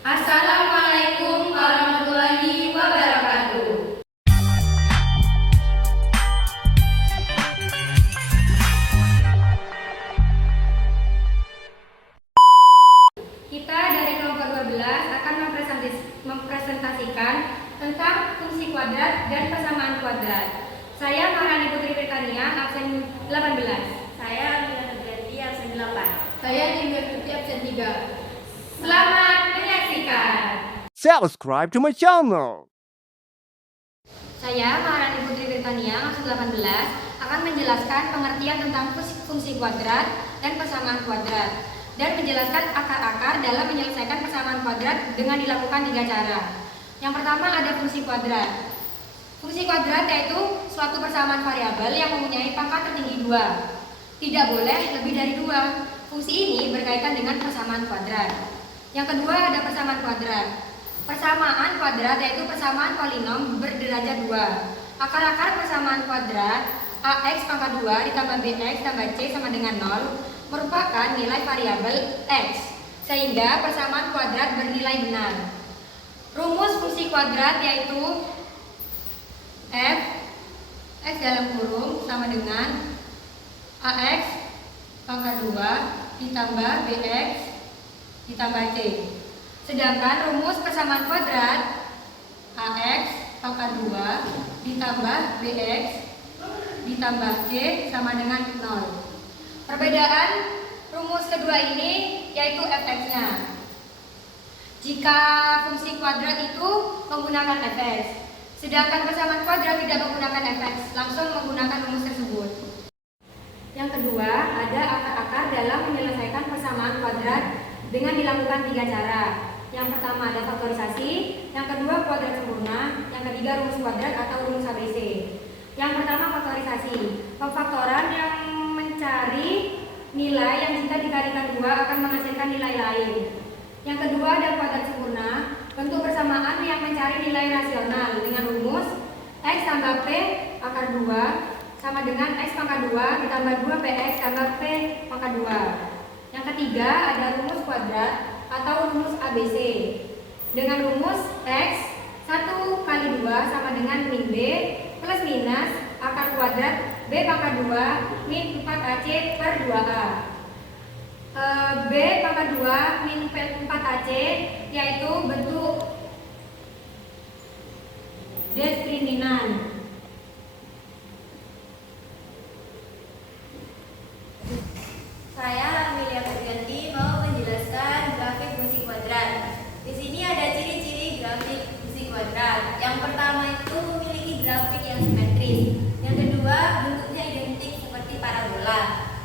Assalamualaikum warahmatullahi wabarakatuh. Kita dari kelompok 12 akan mempresentasikan tentang fungsi kuadrat dan persamaan kuadrat. Saya Maharani Putri Britania, absen 18. Saya Amina Nurganti, absen 8. Saya Nimir Tuti, absen 3. Selamat menyaksikan. Subscribe to my channel. Saya Maharani Putri Britania, absen 18, akan menjelaskan pengertian tentang fungsi kuadrat dan persamaan kuadrat dan menjelaskan akar-akar dalam menyelesaikan persamaan kuadrat dengan dilakukan 3 cara. Yang pertama ada fungsi kuadrat. Fungsi kuadrat yaitu suatu persamaan variabel yang mempunyai pangkat tertinggi 2. Tidak boleh lebih dari 2. Fungsi ini berkaitan dengan persamaan kuadrat. Yang kedua ada persamaan kuadrat. Persamaan kuadrat yaitu persamaan polinom berderajat 2. Akar-akar persamaan kuadrat ax pangkat 2 ditambah bx tambah c sama dengan 0 merupakan nilai variabel x, sehingga persamaan kuadrat bernilai benar. Rumus fungsi kuadrat yaitu f x dalam kurung sama dengan ax pangkat 2 ditambah bx ditambah c. Sedangkan rumus persamaan kuadrat ax pangkat 2 ditambah bx ditambah c sama dengan 0. Perbedaan rumus kedua ini yaitu fx-nya. Jika fungsi kuadrat itu menggunakan fx, sedangkan persamaan kuadrat tidak menggunakan fx, langsung menggunakan rumus tersebut. Yang kedua, ada akar-akar dalam menyelesaikan persamaan kuadrat dengan dilakukan 3 cara. Yang pertama ada faktorisasi, yang kedua kuadrat sempurna, yang ketiga rumus kuadrat atau rumus ABC. Yang pertama faktorisasi, pemfaktoran yang mencari nilai yang jika dikalikan 2 akan menghasilkan nilai lain. Yang kedua ada kuadrat sempurna, bentuk persamaan yang mencari nilai rasional dengan rumus x tambah p akar 2 sama dengan x pangkat 2 ditambah 2 px tambah p pangkat 2. Yang ketiga ada rumus kuadrat atau rumus ABC dengan rumus x 1 kali 2 sama dengan min b plus minus akar kuadrat b pangkat 2 min 4ac per 2a. B pangkat 2 min 4ac yaitu bentuk diskriminan. Saya Amelia Nurganti mau menjelaskan grafik fungsi kuadrat. Di sini ada ciri-ciri grafik fungsi kuadrat. Yang pertama itu memiliki grafik yang simetris. Yang kedua bentuknya identik seperti parabola.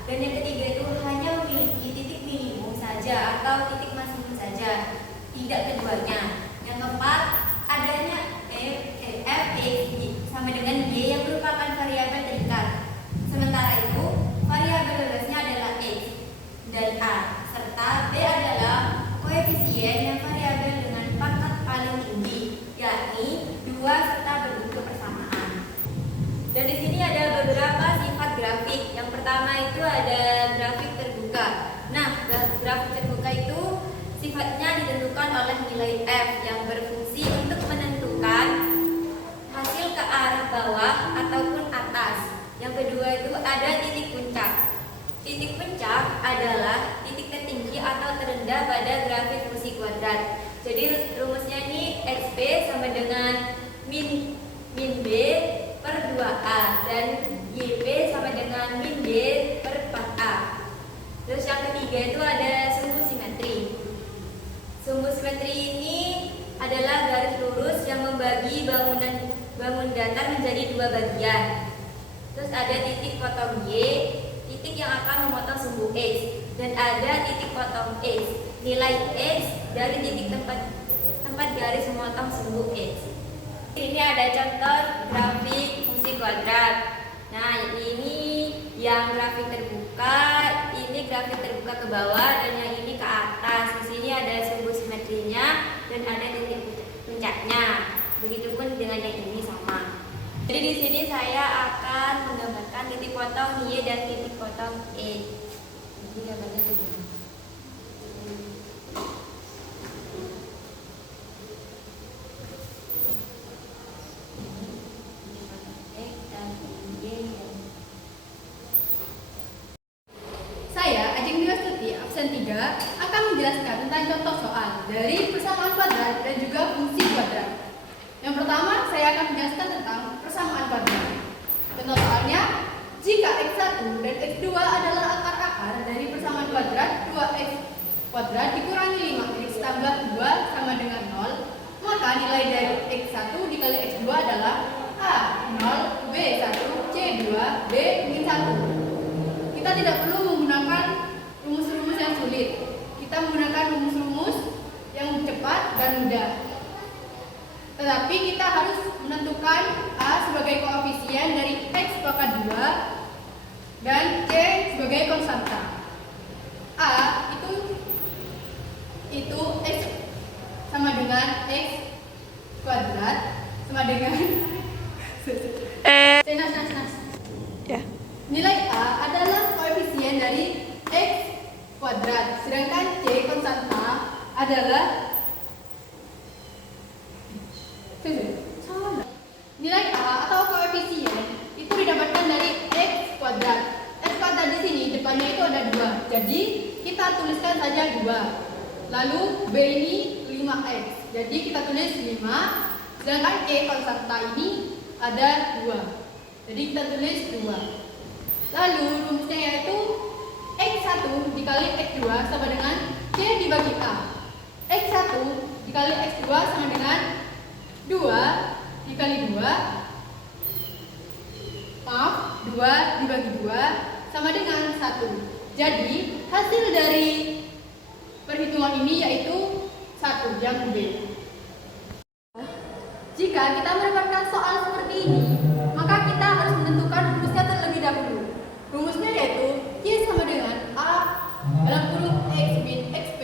Dan yang ketiga itu hanya memiliki titik minimum saja atau titik maksimum saja, tidak keduanya. Yang keempat adanya fx sama dengan y yang merupakan variabel terikat. Sementara itu variabel bebasnya adalah x dan a, serta b adalah koefisien yang variabel dengan pangkat paling tinggi, yakni 2 serta berbentuk persamaan. Dan di sini ada beberapa sifat grafik. Yang pertama itu ada grafik terbuka. Nah, grafik terbuka itu sifatnya ditentukan oleh nilai f yang berfungsi untuk menentukan hasil ke arah bawah ataupun atas. Yang kedua itu ada titik puncak. Titik puncak adalah titik tertinggi atau terendah pada grafik fungsi kuadrat. Jadi rumusnya ini xb sama dengan min b per 2a dan yb sama dengan min b per 4a. Terus yang ketiga itu ada sumbu simetri. Sumbu simetri ini adalah garis lurus yang membagi bangun datar menjadi 2 bagian. Terus ada titik potong Y, titik yang akan memotong sumbu X, dan ada titik potong X, nilai X dari titik tempat garis memotong sumbu X. Ini ada contoh grafik fungsi kuadrat. Nah, ini yang grafik terbuka, ini grafik terbuka ke bawah dan yang ini ke atas. Di sini ada sumbu simetrinya dan ada titik puncaknya. Begitupun dengan yang ini sama. Jadi di sini saya akan menggambarkan titik potong Y dan titik potong E. Jadi gambarnya begini. dari persamaan kuadrat dan juga fungsi kuadrat. Yang pertama, saya akan menjelaskan tentang persamaan kuadrat. Contoh soalnya, jika x1 dan x2 adalah akar-akar dari persamaan kuadrat 2x kuadrat dikurangi 5x tambah 2 sama dengan 0, maka nilai dari x1 dikali x2 adalah A0, B1, C2, D-1. Kita tidak perlu menggunakan rumus-rumus yang sulit. Kita menggunakan rumus-rumus yang cepat dan mudah. Tetapi kita harus menentukan A sebagai koefisien dari x pangkat 2 dan C sebagai konstanta. A itu x sama dengan x kuadrat sama dengan nilai A adalah koefisien dari x kuadrat, sedangkan C konstanta adalah nilai A atau koefisien itu didapatkan dari x kuadrat. X kuadrat di sini depannya itu ada 2. Jadi kita tuliskan saja 2. Lalu B ini 5x. Jadi kita tulis 5. Sedangkan C konstanta ini ada 2. Jadi kita tulis 2. Lalu rumusnya yaitu x1 dikali x2 sama dengan C dibagi A. x1 dikali x2 sama dengan 2 dikali 2 dibagi 2 sama dengan 1. Jadi hasil dari perhitungan ini yaitu 1 yang B. Jika kita mendapatkan soal seperti ini, maka kita harus menentukan rumusnya terlebih dahulu. Rumusnya yaitu Y sama dengan A dalam kurung X min XP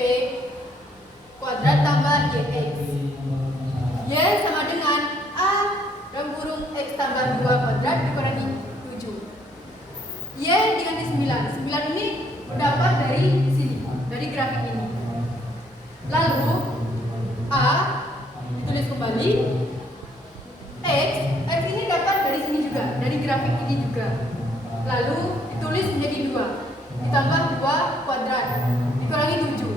kuadrat tambah YX. Y sama dengan A dalam kurung X tambah 2 kuadrat dikurangi 7. Y diganti 9. 9 ini berdapat dari sini, dari grafik ini. Lalu A ditulis kembali. X ini dapat dari sini juga, dari grafik ini juga. Lalu ditulis menjadi 2 ditambah 2 kuadrat dikurangi 7.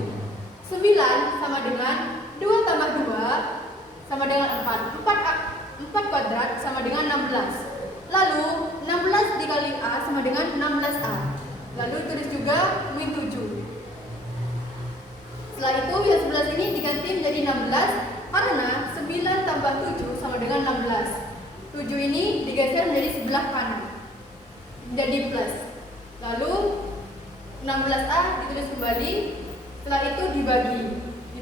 9 sama dengan 2 tambah 2 sama dengan 4. 4 kuadrat sama dengan 16. Lalu 16 dikali A sama dengan 16A. Lalu tulis juga min 7. Setelah itu yang 11 ini diganti menjadi 16 karena 9 tambah 7 sama dengan 16. 7 ini digeser menjadi sebelah kanan, menjadi plus. Lalu 16A ditulis kembali. Setelah itu dibagi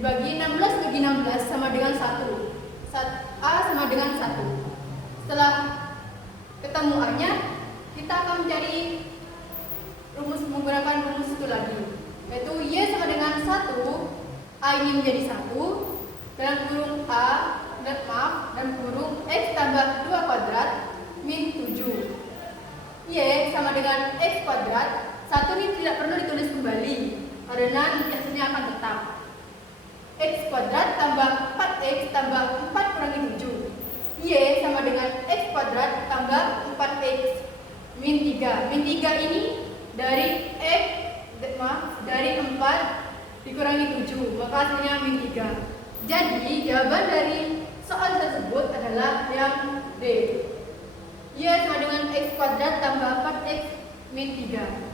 16 bagi 16 sama dengan 1. A sama dengan 1. Setelah ketemu A-nya, kita akan mencari menggunakan rumus itu lagi, yaitu Y sama dengan 1. A ini menjadi 1 dalam kurung dan kurung X tambah 2 kuadrat min 7. Y sama dengan X kuadrat. 1 ini tidak perlu ditulis kembali karena hasilnya akan tetap. X kuadrat tambah 4x tambah 4 kurangi 7. Y sama dengan X kuadrat tambah 4x min 3. Min 3 ini dari dari 4 dikurangi 7, maka hasilnya min 3. Jadi jawaban dari soal tersebut adalah yang D. Y sama dengan X kuadrat tambah 4x min 3.